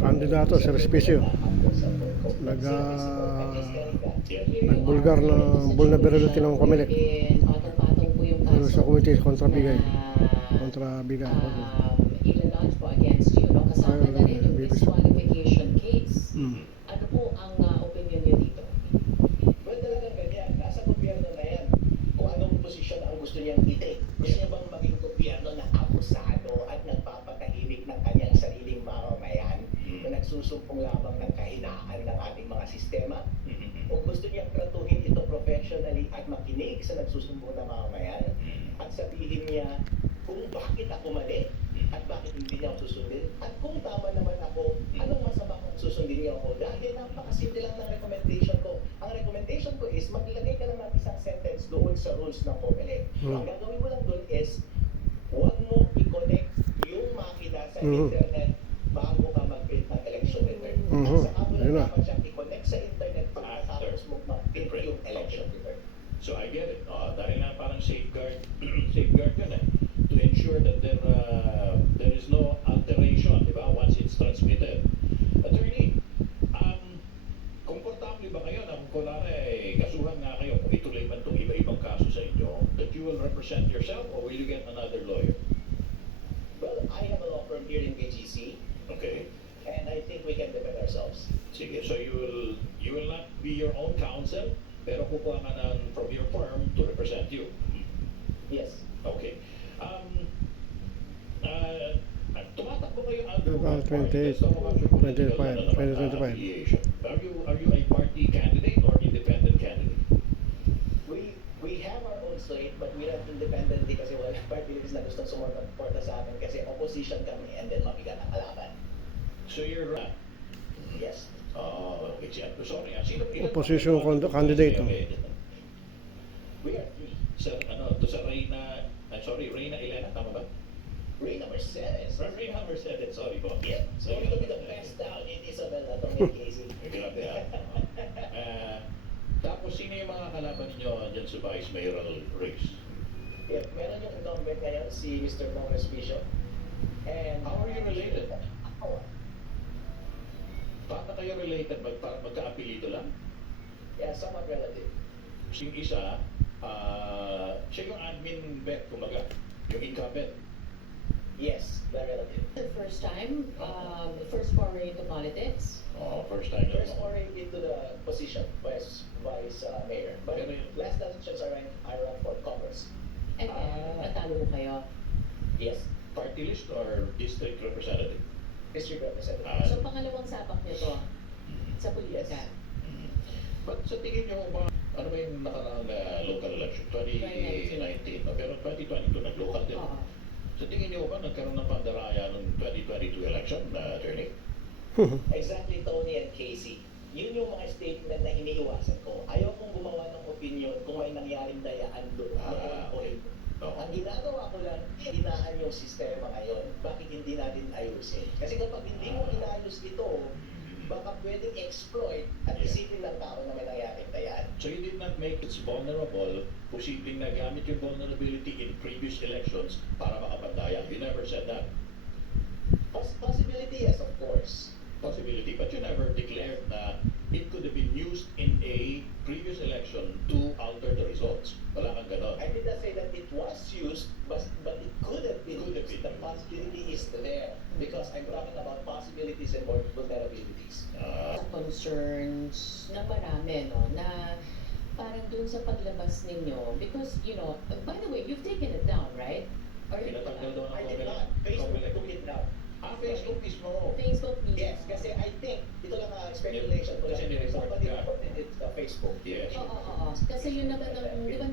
kandidato, Sir Spicio, nagbulgar ng vulnerability ng Comelec pero sa committee kontra bigay ilalunch po against you, no? Kasama na rin yung disqualification case. Ano po ang opinion niyo dito? Well, talagang ganyan. Nasa gobyerno na yan. Kung anong posisyon ang gusto niyang itin. Gusto niya bang maging gobyerno na abusado at nagpapatahimik ng kanyang sariling mamamayan na nagsusumpong lamang ng kahinaan ng ating mga sistema? O gusto niyang tratuhin ito professionally at makinig sa nagsusumbong na mamamayan at sabihin niya kung bakit ako mali at bakit hindi niya ako susundin at kung tama naman ako, anong masama kung susundin niya ako? Dahil napakasimple lang ng recommendation ko. Ang recommendation ko is maglagay ka lang ng isang sentence doon sa rules ng Comelec. Ang gagawin mo lang doon is huwag mo i-connect yung makina sa internet bago ka mag-print ng election return. At saka mo lang dapat siyang i-connect sa internet pagkatapos mo mag-print yung election return. So I get it. Dahil nga parang safeguard yun to ensure that there is no alteration, di ba, once it's transmitted. Attorney, komportable ba kayo na kung kasuhan nga kayo, kung ituloy man itong iba-ibang kaso sa inyo, that you will represent yourself or will you get another lawyer? Well, I have a law firm here in BGC. Okay. And I think we can defend ourselves. Sige, so you will not be your own counsel, pero kukuha ka from your firm to represent you. Yes. Okay. Tumatakbo kayo under 28, 2025. Are you a party candidate or independent candidate? We have our own slate, but we are independent kasi wala party list na gustong sumuporta sa amin kasi opposition kami and then mabigat ang kalaban. So you're Yes. sorry. Opposition candidate. We are three. Sir, sa Reyna, Reyna Elena, tama ba? Reyna Mercedes. Reyna Mercedes, sorry po. Yep. So we will be the best down in Isabela Tong Casey. Grabe tapos sino yung mga kalaban niyo dyan sa vice mayoral race? Yep. Meron yung incumbent ngayon, si Mr. Congress Bishop. And How are you related? Ako. Paano kayo related? Magka-apelido lang? Yeah, somewhat relative. Yung isa, siya yung admin bet, kumbaga. Yung incumbent. Yes, the relative. The first time, first foray into politics. First time. First foray into the position, vice mayor. But last elections I ran for Congress. And natalo mo kayo. Yes, Party list or district representative? district representative. So pangalawang sapak niyo to sa politika. But sa tingin niyo ba, ano ba yung nakaraang local election? 2019. Pero 2022 nag-local din. Oo. Sa tingin niyo ba nagkaroon ng pandaraya ng 2022 election, attorney? Exactly, Tony and Casey. Yun yung mga statement na iniiwasan ko. Ayaw kong gumawa ng opinion kung may nangyaring dayaan doon. Okay. Ang ginagawa ko lang, hinaan yung sistema ngayon. Bakit hindi natin ayusin? Kasi kapag hindi mo inayos ito, baka pwedeng exploit at isipin ng tao na may nangyaring dayaan. So you did not make it vulnerable, posibleng nagamit yung vulnerability in previous elections para makapandaya. You never said that. Possibility, yes, of course. Possibility, but you never declared that it could have been used in a previous election to alter the results. Wala kang ganon. I did not say that it was used, but it could have been used. The possibility is there because I'm talking about possibilities and vulnerabilities. Concerns na marami, no, na parang dun sa paglabas ninyo, because, by the way, you've taken it down, right? Or Pinatanggal daw ng I did not. Facebook took it down. Facebook mismo. Facebook mismo? Yes, kasi I think, ito lang ang speculation ko Kasi lang. ni-report Somebody ka. reported it sa Facebook. Yes. Oo. Kasi yun naman, di ba